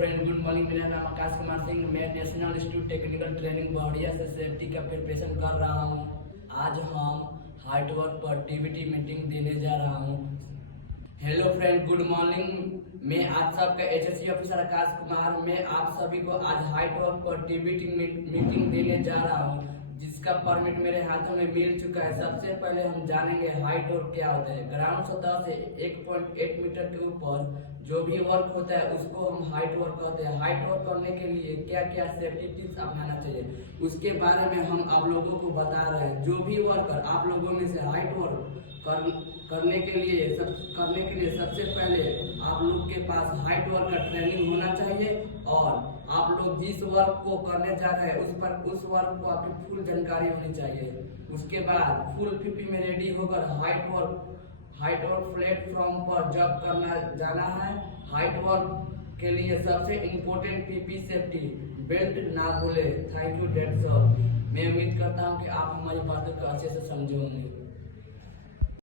Friend good morning. मेरा नाम आकाश कुमार सिंह। मैं नेशनल इंस्टीट्यूट टेक्निकल ट्रेनिंग बॉडिया से सेफ्टी का प्रिपरेशन कर रहा हूँ। आज हम हाइट वर्क पर टीबीटी मीटिंग देने जा रहा हूँ। Hello friend good morning. मैं आप सबका एचएससी ऑफिसर आकाश कुमार। मैं आप सभी को आज हाइट वर्क पर टीबीटी मीटिंग देने जा रहा हूँ, जिसका परमिट मेरे हाथों में मिल चुका है। सबसे पहले हम जानेंगे हाइट वर्क क्या होता है। ग्राउंड सतह से 1.8 मीटर के ऊपर जो भी वर्क होता है उसको हम हाइट वर्क कहते हैं। हाइट वर्क करने के लिए क्या क्या सेफ्टी टिप्स अपनाना चाहिए उसके बारे में हम आप लोगों को बता रहे हैं। जो भी वर्कर आप लोगों में से हाइट वर्क करने के लिए सबसे पहले आप लोग के पास हाइट वर्क का ट्रेनिंग होना चाहिए और आप लोग जिस वर्क को करने जा रहे हैं उस वर्क को आपकी फुल जानकारी होनी चाहिए। उसके बाद फुल पीपी में रेडी होकर हाइट वर्क प्लेटफॉर्म पर जब करना जाना है। हाइट वर्क के लिए सबसे इम्पोर्टेंट पीपी सेफ्टी बेल्ट ना भूले। Thank you, that's all. मैं उम्मीद करता हूँ कि आप हमारी बातों को अच्छे से समझे होंगे।